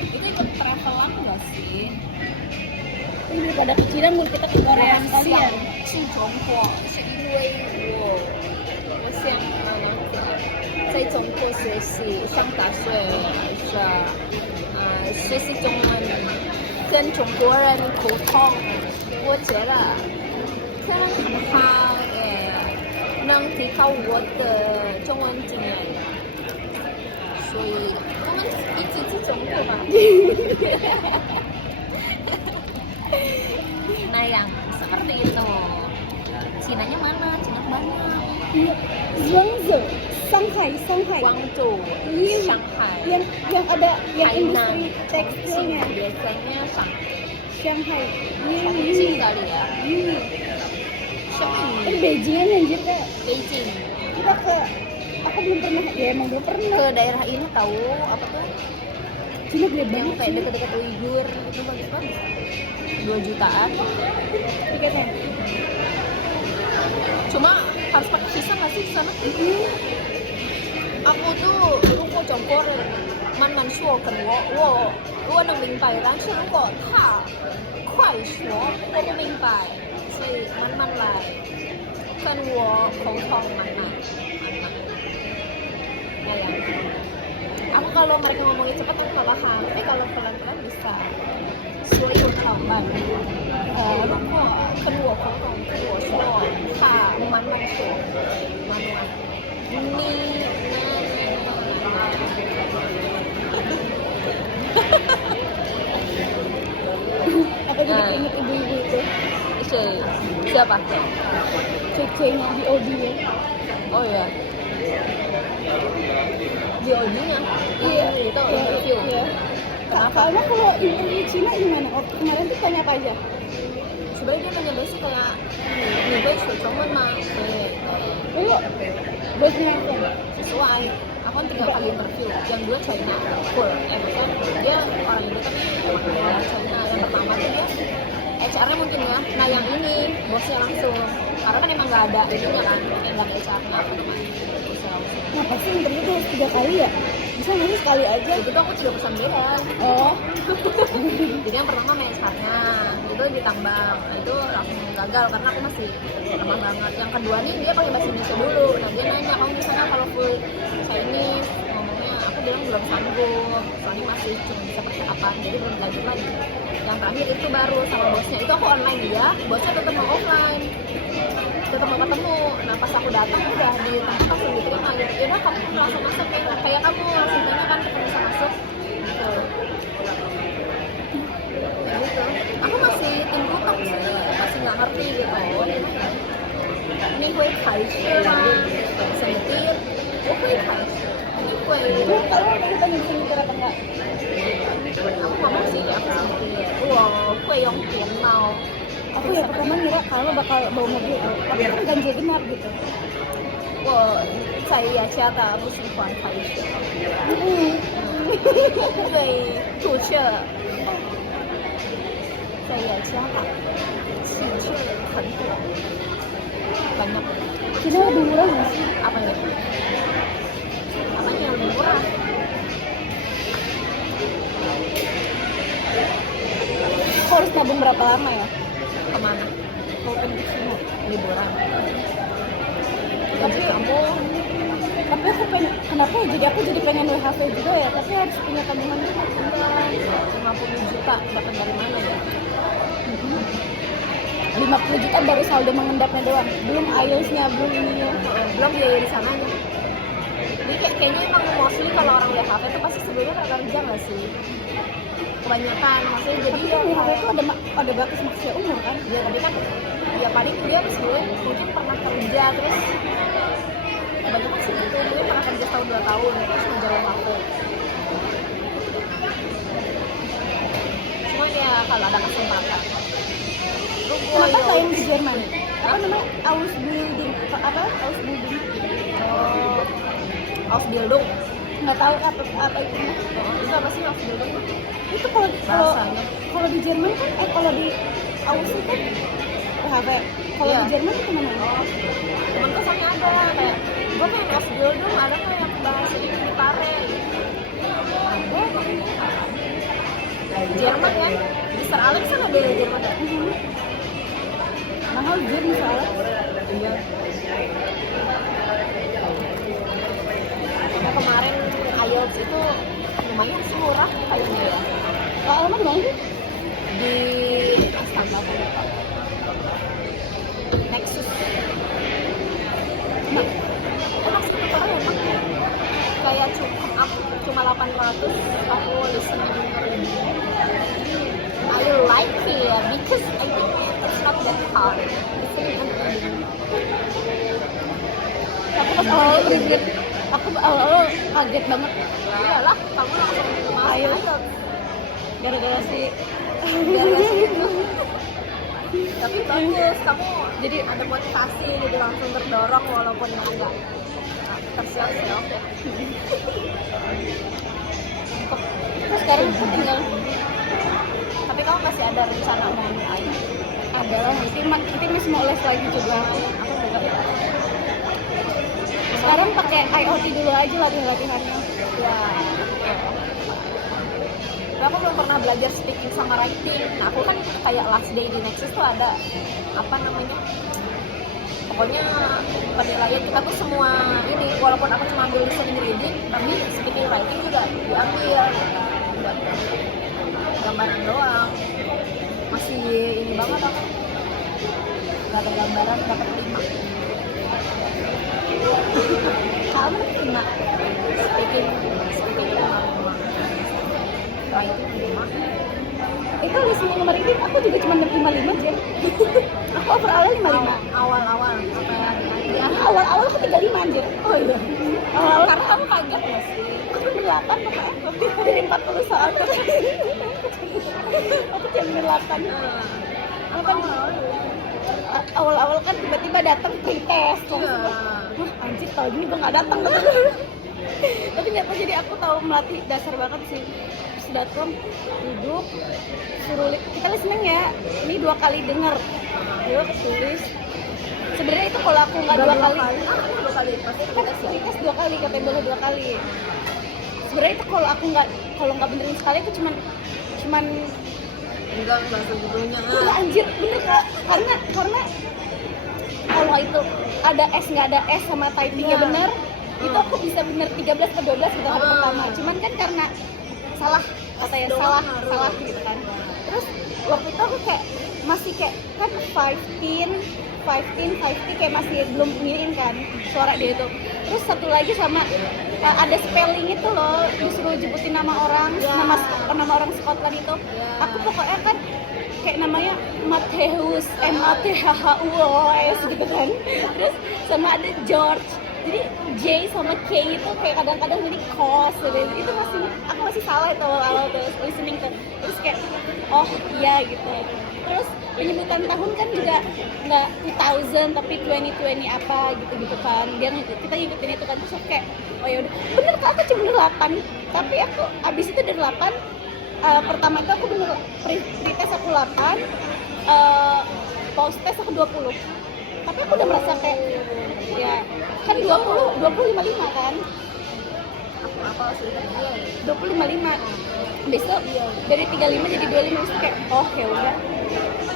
Itu ikut travelan nggak sih? Ini daripada ke Cina, mau kita ke Korea kalian. 去中国是因为我想在中国学习，上大学是学习中文，跟中国人沟通。我觉得可能他也能提高我的中文经验，所以我们一起去中国吧。Nah yang seperti itu. Cinanya mana? Cina mana? Guangzhou, Shanghai. Guangzhou, Iya. Shanghai, Yang ada yang Hainan, industri tekstilnya. biasanya Shanghai. Chongqing kali ya. Kan Beijing anjir Kak. Beijing. Kita ke aku belum pernah, ya emang belum pernah. Ke daerah ini tahu apa tuh? Cina gede Yang banget kayak sih dekat-dekat Uighur itu bagus-bagus. 2 jutaan. tiketnya. Cuma harus pakai visa nggak sih di sana? Aku tuh 如果中国人慢慢说跟我能明白，但是如果他快说我不明白，所以慢慢来，跟我沟通慢慢。Ya, ya. Aku kalau mereka ngomongin cepat aku nggak paham, tapi kalau pelan-pelan bisa. 所以我老板，如果跟我沟通，跟我说，他慢慢说，慢慢。Aku jadi inget ibu-ibu itu. Siapa? Cece-nya di Odi ya. Oh iya. Di Odi-nya? Iya, itu interview. Iya. Soalnya kalau interview Cina gimana? Waktu kemarin tuh tanya apa aja? Sebenarnya dia nanya basic kayak, 你会说中文吗？对， Dulu bosnya langsung. sesuai. Aku kan 3 kali interview, yang 2 China, full. Maksudnya dia orang Indo tapi orang China. Yang pertama tuh dia HR-nya mungkin ya. Nah yang ini bosnya langsung. Karena kan emang nggak ada itunya kan, yang nggak ada HR-nya apa namanya. Bosnya langsung. Kenapa sih interview tuh harus 3 kali ya? Bisa nggak sih sekali aja? Itu tuh aku juga pesan beda. Oh. Jadi yang pertama main startnya itu ditambang, nah, itu langsung gagal karena aku masih lemah banget. Yang kedua nih dia pakai bahasa Indonesia dulu. Nah dia nanya kamu misalnya kalau full Chinese ngomongnya, aku bilang belum sanggup, soalnya masih cuma bisa percakapan, jadi belum lanjut lagi. Yang terakhir itu baru sama bosnya, itu aku online dia, bosnya tetap mau offline. tetap mau ketemu. Nah pas aku datang udah di tempat langsung diterima gitu. Ya udah kamu langsung masuk kayak kamu langsung tanya kan ketemu bisa masuk gitu. Ya gitu. Aku masih tunggu masih nggak ngerti gitu. Oh ini gue kaisha lah, sentir. Oh gue kaisha. Ini gue. Kalau kita bisa mikir apa enggak? Aku ngomong sih aku sentir. Wow, gue yang mau. Aku ya pertama ngira kalau bakal bawa mobil, tapi kan ganjil genap gitu. 我在雅加达不喜欢开车，对，堵车。在雅加达，汽车很多，banyak. Sini lebih murah nggak sih? Apanya? Apanya yang murah? Kok harus nabung berapa lama ya? Kemana? Kalau pengen ke sini. Liburan. Tapi aku pengen, kenapa ya? Jadi aku jadi pengen WHV juga ya, tapi harus punya tabungan juga. 50 juta dapat dari mana ya? 50 juta baru saldo mengendapnya doang, belum IELTS-nya, belum ininya. Belum biaya di sananya. Jadi kayaknya emang mostly kalau orang WHV itu pasti sebelumnya pernah kerja nggak sih? Kebanyakan, maksudnya jadi Tapi kan WHV itu ada batas maksimal umur kan? ya tapi kan ya paling dia sebelumnya mungkin pernah kerja terus kebanyakan sih gitu dia pernah kerja tahun 2 tahun terus ngejar WHV. Cuma ya kalau ada kesempatan lu Kenapa kalian di Jerman? Apa namanya? Ausbildung, apa? Ausbildung? Ausbildung Nggak tahu apa itu. itu apa sih Ausbildung? Itu kalau Bahasanya. kalau di Jerman kan, kalau di Aus itu kan WHV. Kalau Iya. di Jerman itu mana? Temen kesannya ada kayak gue pengen Ausbildung ada nggak yang bahasa ini di Pare ada Jerman kan Mr. Alex kan ada di Jerman kan? Mahal dia misalnya. Iya. Nah, kemarin IELTS itu lumayan sih murah kayaknya ya Alamat di mana sih? di Astaga Nexus. Nah, enak sih tutornya emang kayak cuma 800 aku listening. I like it because I think it's not that hard. Aku pas awal ribet, aku awal kaget banget Iyalah, kamu langsung masuk IELTS. IELTS. gara-gara si Tapi bagus, kamu jadi ada motivasi jadi langsung terdorong walaupun enggak tersiap-siap ya. terus sekarang aku tinggal Tapi kamu masih ada rencana mau ambil IELTS? ada lah nanti masih mau les lagi juga. Aku juga ya. Sekarang pakai IoT dulu aja latihannya. Ya. Tapi aku belum pernah belajar speaking sama writing. Nah aku kan kayak last day di Nexus tuh ada apa namanya? Pokoknya penilaian kita tuh semua ini walaupun aku cuma ambil listening reading, tapi speaking writing juga diambil. Buat gambaran doang. Masih ini banget aku. Gak ada gambaran dapat 5. Kamu kena Speaking 5. Writing 5. itu listening nomor ini aku juga cuma 55 aja. Aku overall 55. Awal-awal apa ya? Awal-awal aku 35 aja. Oh iya. Awal Karena kamu kaget nggak sih? aku 8 pokoknya dari 40 soal. Aku jam 8. Aku kan awal-awal kan tiba-tiba datang pretest. Iya. Wah anjir tau gini gue gak datang. Tapi ternyata jadi aku tahu melatih dasar banget sih. Terus datang duduk suruh kita listening ya. Ini 2 kali denger. Yuk tulis. Sebenarnya itu kalau aku nggak 2 kali. 2 kali pasti Kan tes 2 kali katanya boleh 2 kali. Sebenarnya itu kalau aku nggak benerin sekali itu cuman enggak sebetulnya. enggak anjir bener Kak. Karena kalau itu ada S nggak ada S sama typingnya Iya. bener, itu aku bisa bener 13 ke 12 gitu hari pertama. Cuman kan karena salah katanya salah gitu kan. Terus waktu itu aku kayak masih kayak kan 15 5T kayak masih belum ngiriin kan suara dia itu. Terus satu lagi sama ada spelling itu loh, disuruh jemputin nama orang, nama orang Scotland itu. Aku pokoknya kan kayak namanya Matthews, Matthews gitu kan. Terus sama ada George. Jadi J sama K itu kayak kadang-kadang jadi cos gitu. Itu aku masih salah itu awal tuh listening tuh. Terus kayak oh iya gitu. Terus penyebutan tahun kan juga nggak 2000 tapi 2020 apa gitu kan. Kita ngikutin itu kan, terus kayak oh ya udah bener kok aku cuma 8. Tapi aku abis itu dari 8 pertama itu aku bener pretest aku 8, post test aku 20. Tapi aku udah merasa kayak ya kan 25 kan. Apa sih 25. Besok dari 35 jadi 25, terus kayak oh ya udah.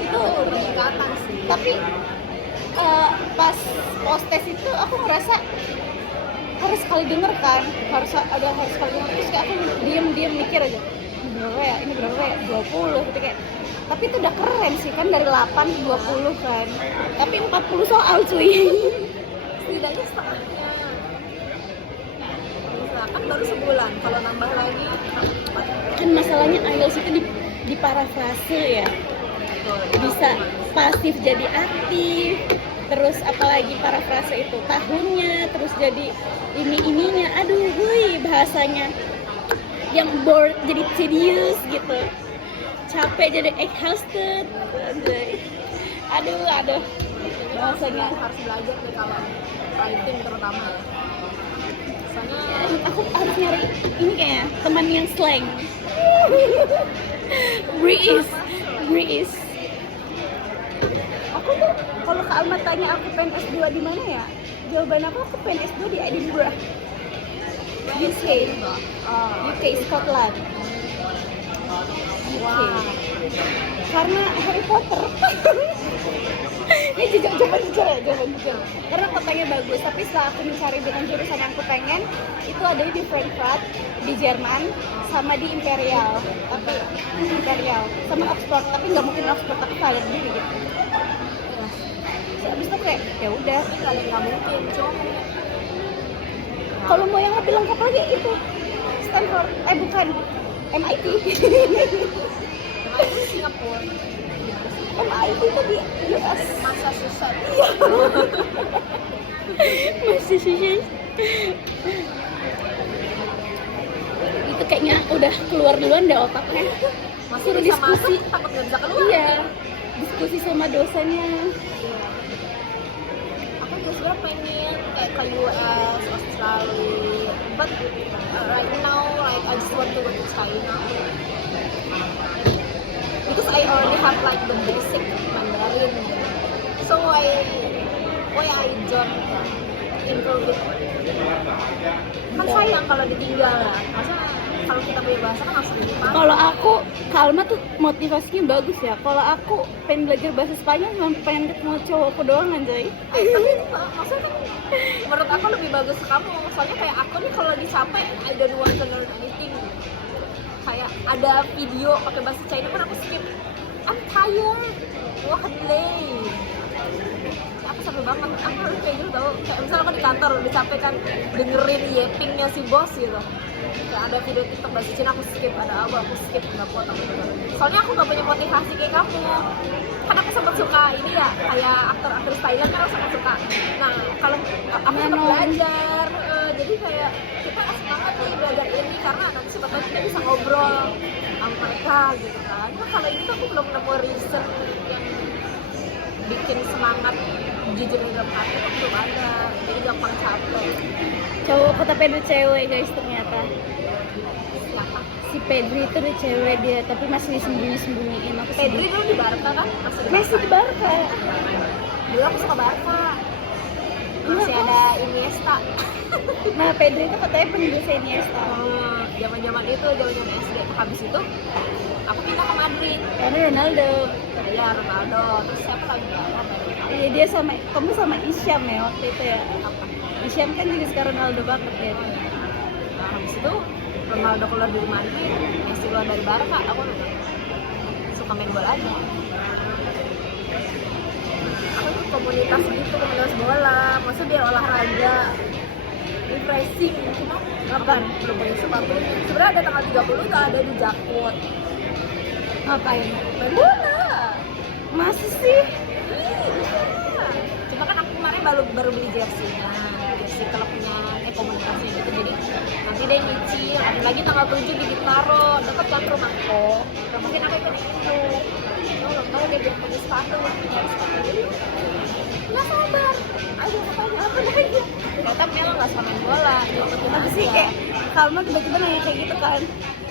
Itu peningkatan sih. Tapi pas post test itu aku ngerasa harus sekali denger kan, harus sekali denger. Terus kayak aku diam mikir aja ini berapa ya 20 gitu kayak. Tapi itu udah keren sih kan, dari 8 ke 20 kan, tapi 40 soal cuy. Setidaknya setengahnya. Kan baru sebulan, kalau nambah lagi Kan masalahnya IELTS itu di parafrase ya, bisa pasif jadi aktif, terus apalagi parafrase itu tahunnya, terus jadi ininya, aduh hui bahasanya yang bored jadi serius gitu, capek jadi exhausted, aduh bahasanya. harus belajar deh kalau writing terutama. Soalnya Aku harus nyari ini kayaknya teman yang slang. Breeze. Aku tuh kalau Kak Alma tanya aku pengen S2 di mana ya? Jawaban aku pengen S2 di Edinburgh. UK Scotland. UK. Karena Harry Potter. Ini juga jawaban jujur. Karena kotanya bagus, tapi setelah aku mencari dengan jurusan yang aku pengen, itu ada di Frankfurt, di Jerman, sama di Imperial, sama Oxford, tapi nggak mungkin Oxford, tapi kalian dulu gitu. Habis itu kayak ya udah, nggak mungkin, cuma kalau mau yang lebih lengkap lagi itu Stanford, bukan MIT. Singapura. MIT itu di US. Massachusetts. Massachusetts. Itu kayaknya udah keluar duluan dah otaknya. Masih Suruh bisa masuk, diskusi. takut nggak bisa keluar. Iya, diskusi sama dosennya. Aku juga sebenarnya pengen kayak ke US, Australia, but right now like I just want to go to China because I already have like the basic Mandarin, so why I don't improve it? Kan sayang kalau ditinggal lah. Masa kalau kita punya bahasa kan harus dipakai. Kalau aku, Kalma tuh motivasinya bagus ya. Kalau aku pengen belajar bahasa Spanyol, cuma pengen ketemu cowokku doang anjay. Tapi maksudnya kan menurut aku lebih bagus ke kamu. Soalnya kayak aku nih kalau dicapai I don't want to learn anything. Kayak ada video pakai bahasa China kan aku skip. I'm tired. Wah, delay. Aku sampai banget. Aku harus kayak gitu tau. Kayak misalnya aku di kantor udah capek kan dengerin yappingnya si bos gitu. Kayak ada video TikTok bahasa Cina aku skip, ada apa aku skip, nggak kuat aku. Soalnya aku nggak punya motivasi kayak kamu. Kan aku sempat suka ini ya, kayak aktor-aktor Thailand kan aku sempat suka. Nah kalau aku sempat belajar, jadi kayak kita semangat nih belajar ini karena nanti siapa tahu kita bisa ngobrol sama mereka gitu kan. Nah kalau ini tuh aku belum nemu reason yang bikin semangat jujur di dalam hati tuh belum ada, jadi gampang capek. Cowokku tapi ada cewek guys ternyata. Siapa? Si Pedri itu ada cewek dia, tapi masih disembunyi-sembunyiin. Aku Pedri dulu di Barca kan? masih di Barca. Dulu aku suka Barca. Masih ada Iniesta. Nah Pedri itu katanya penerus Iniesta. Zaman-zaman SD. Habis itu aku pindah ke Madrid. Karena Ronaldo. Ya Ronaldo. Terus siapa lagi? Iya dia sama, kamu sama Isyam ya waktu itu ya. Isyam kan juga sekarang Ronaldo banget ya. Nah, habis itu Ronaldo keluar dari Madrid, Messi keluar dari Barca. Aku suka main bola aja. Aku ikut komunitas gitu, komunitas bola, maksudnya biar olahraga refreshing, cuma kapan belum punya sepatu. Sebenarnya ada tanggal 30 tuh ada di Jakut. Ngapain? Main bola. Masa sih? Iya. Cuma kan aku kemarin baru beli jersey-nya, jersey klubnya, komunitasnya gitu. Jadi nanti deh nyicil. Ada lagi tanggal 7 di Bintaro, deket kan rumahku. Nah, mungkin aku ikut itu. Belum tahu dia belum punya sepatu. Nggak sabar. Ayo katanya apa lagi? Ternyata Mel nggak suka main bola. Tapi sih kayak Kalma tiba-tiba nanya kayak gitu kan.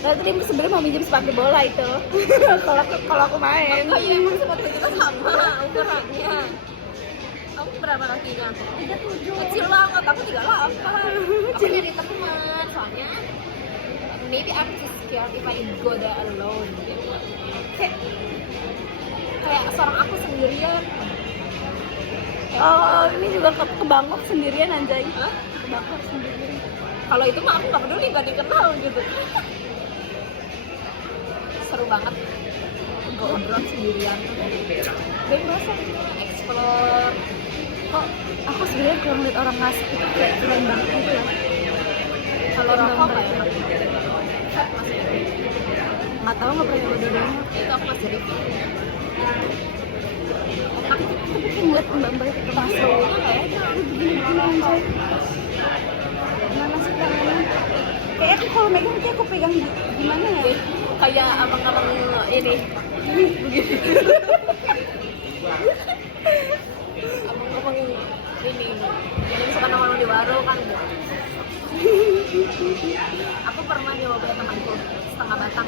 Ternyata dia sebenarnya mau minjem sepatu bola itu. kalau aku main. Oh iya, emang sepatu kita sama ukurannya. Kamu berapa kakinya? 37. Kecil banget, aku 38. Aku nyari teman, soalnya maybe I'm too scared if I go there alone. Kayak seorang aku sendirian. Oh, ini juga ke Bangkok sendirian anjay. Hah? Ke Bangkok sendirian. Kalau itu mah aku nggak peduli, nggak dikenal gitu. Seru banget. Go abroad sendirian. Bebas lah, explore. Kok aku sebenarnya kalau ngeliat orang ngasih itu kayak keren banget gitu ya. Kalau rokok kayak Nggak tahu nggak pernah nyoba-nyoba. itu aku masih review. Aku kayak ngeliat mbak-mbak itu masuk. Aku begini-begini anjay. Gimana sih tangannya? Kayak aku kalau megang kayak aku pegang gimana ya? Kayak abang-abang ini begini. Abang-abang ini jadi suka nongol di warung kan. Aku pernah nyoba temanku setengah batang.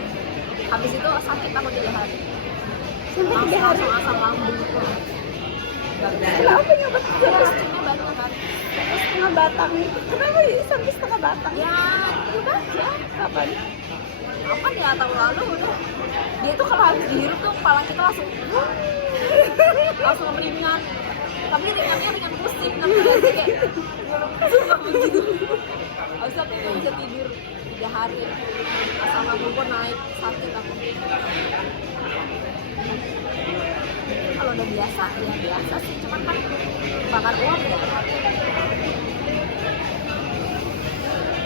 Habis itu sakit aku 3 hari. Sampai 3 hari. Langsung asam lambung tuh. Kenapa nyoba Terus cuma banyak kan. setengah batang itu? Kenapa ya sampai setengah batang? Ya, udah ya. Kapan? Apa ya tahun lalu udah. Dia tuh kalau habis dihirup tuh kepala kita langsung ringan. Tapi ringannya ringan pusing, tapi kayak suka begitu. Habis aku nggak bisa tidur 3 hari. Asam lambung pun naik, sakit aku. Kalau udah biasa, ya biasa sih. Cuman kan bakar uang ya.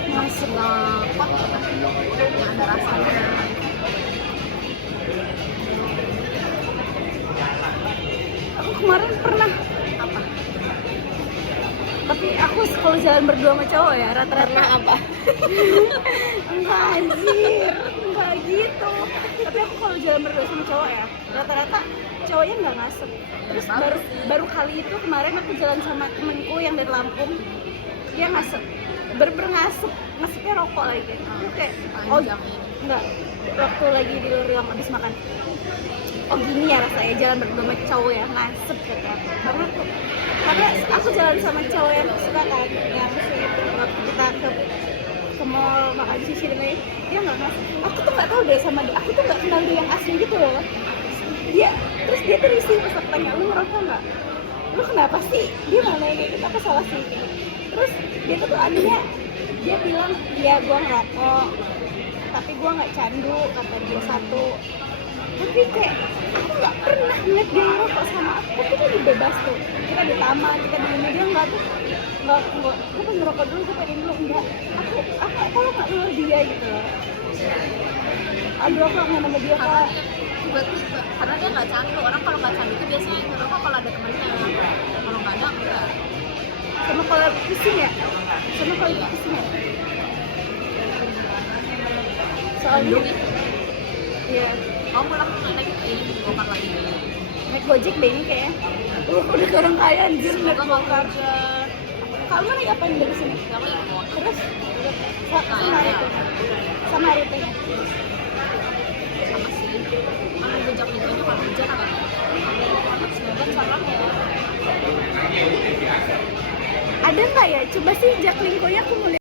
Masuk ngapot yang ada rasanya. Aku kemarin pernah Apa? tapi aku kalau jalan berdua sama cowok ya rata-rata Apa? enggak anjir enggak gitu, tapi aku kalau jalan berdua sama cowok ya rata-rata cowoknya nggak ngasep. Terus baru kali itu kemarin aku jalan sama temenku yang dari Lampung, dia ngasep, bener-bener ngasepnya rokok lagi. Aku kayak oh enggak, waktu lagi di luar yang habis makan, oh gini ya rasanya jalan berdua sama cowok ya ngasep kata aku. Karena aku jalan sama cowok yang suka kan yang sih waktu kita ke mall makan sushi dan lain, dia nggak ngasep. Aku tuh nggak tahu deh sama dia, aku tuh nggak kenal dia yang asli gitu loh. Terus dia tuh risih pas aku tanya, lu ngerokok nggak? Lu kenapa sih? Dia mana ini? Kita apa salah sih? Terus dia tuh anehnya, dia bilang ya gua ngerokok tapi gua nggak candu, kata dia satu. Tapi kayak aku nggak pernah ngeliat dia ngerokok sama aku. Kita bebas tuh, kita di taman, kita di ini, dia nggak tuh nggak gue pengen ngerokok dulu, gue pengen dulu, enggak. Aku kalau nggak kenal dia gitu loh. Aduh aku nggak nama dia kak. Tiba-tiba karena dia nggak candu. Orang kalau nggak candu itu biasanya ngerokok kalau ada temennya, kalau nggak ada enggak. Sama kalau pusing ya, sama kalau pusing ya. Soalnya iya, Kamu pulang naik ini bongkar lagi. naik gojek deh ini kayaknya. Udah orang kaya anjir naik Semoga nggak gokar. kerja. Kamu naik apa dari sini? Kamu ikut. Terus sama itu, sama rutenya. Sama sih. Mana jejak lingkungannya kalau hujan apa? Semoga salah ya. Ada nggak ya? Coba sih Jaklingko-nya aku mau lihat.